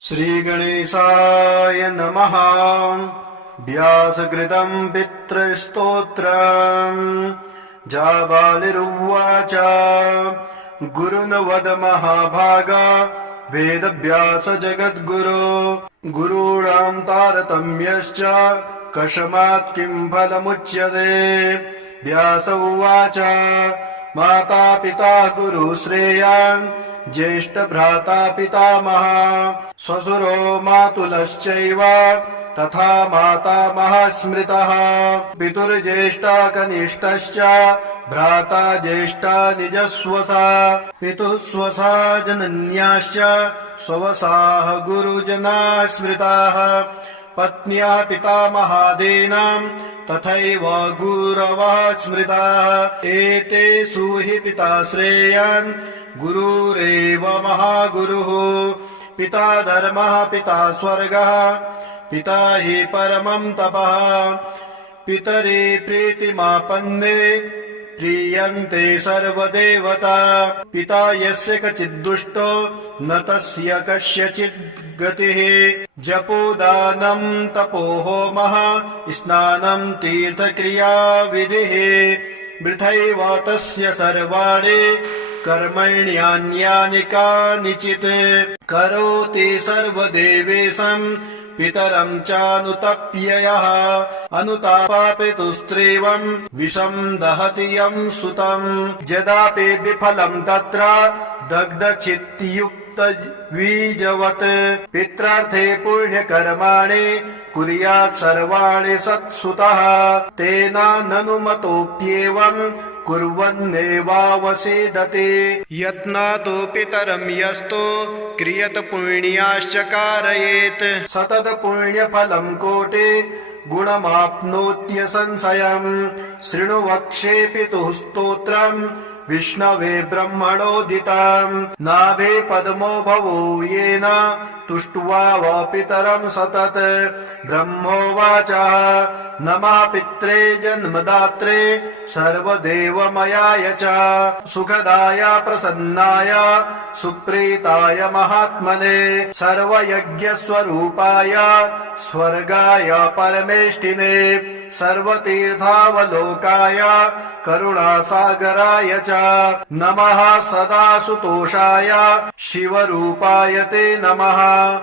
श्रीगणेशाय नमः। व्यासकृतं पितृस्तोत्रम्। जाबालिरुवाच गुरुन् वद महाभागा वेदव्यास जगद्गुरो। गुरूणां तारतम्यश्च कस्मात् किं फलमुच्यते। व्यास उवाच माता पिता गुरु श्रेयान् ज्येष्ठभ्राता पितामहः श्वशुरो मातुलश्चैव तथा मातामहः स्मृतः। पितुर्ज्येष्ठा कनिष्ठश्च भ्राता ज्येष्ठा निजस्वसा। पितुः स्वसा जनन्याश्च स्ववसाः गुरुजनाः स्मृताः। पत्न्या पितामहादीनां तथैव गुरवः स्मृताः। एतेषु हि पिता श्रेयान् गुरुरेव महागुरुः। पिता धर्मः पिता स्वर्गः पिता हि परमं तपः। पितरि प्रीतिमापन्ने प्रीयन्ते सर्वदेवता। पिता यस्य कचिद्दुष्टो न तस्य कस्यचित् गतिः। जपोदानं तपो होमः स्नानं तीर्थक्रिया विधिः। वृथैव तस्य सर्वाणि कर्मण्यान्यानि कानिचित्। करोति सर्वदेवेशं पितरं चानुतप्य यः। अनुतापापितुस्त्रीवं विषं दहति यं सुतं। यदापि विफलं तत्र दग्धचित्तयुक्तबीजवत्। पित्रार्थे पुण्यकर्माणि कुर्यात् सर्वाणि सत्सुतः। तेन ननुमतोऽप्येवं कुर्वन्नेवावसेदते। यत्नातो पितरं यस्तो क्रियत पुण्याश्च कारयेत्। सततपुण्यफलं कोटि गुणमाप्नोत्य संशयम्। शृणु वक्ष्ये पितुः स्तोत्रम् विष्णवे ब्रह्मणोदिताम्। नाभे पद्मो भवो येन तुष्ट्वा वा पितरं सतत। ब्रह्मोवाच नमः पित्रे जन्मदात्रे सर्वदेवमयाय च। सुखदाय प्रसन्नाय सुप्रीताय महात्मने। सर्वयज्ञस्वरूपाय स्वर्गाय परमेष्टिने। सर्वतीर्थावलोकाय करुणासागराय च नमः। सदा सुतोषाय शिवरूपाय ते नमः।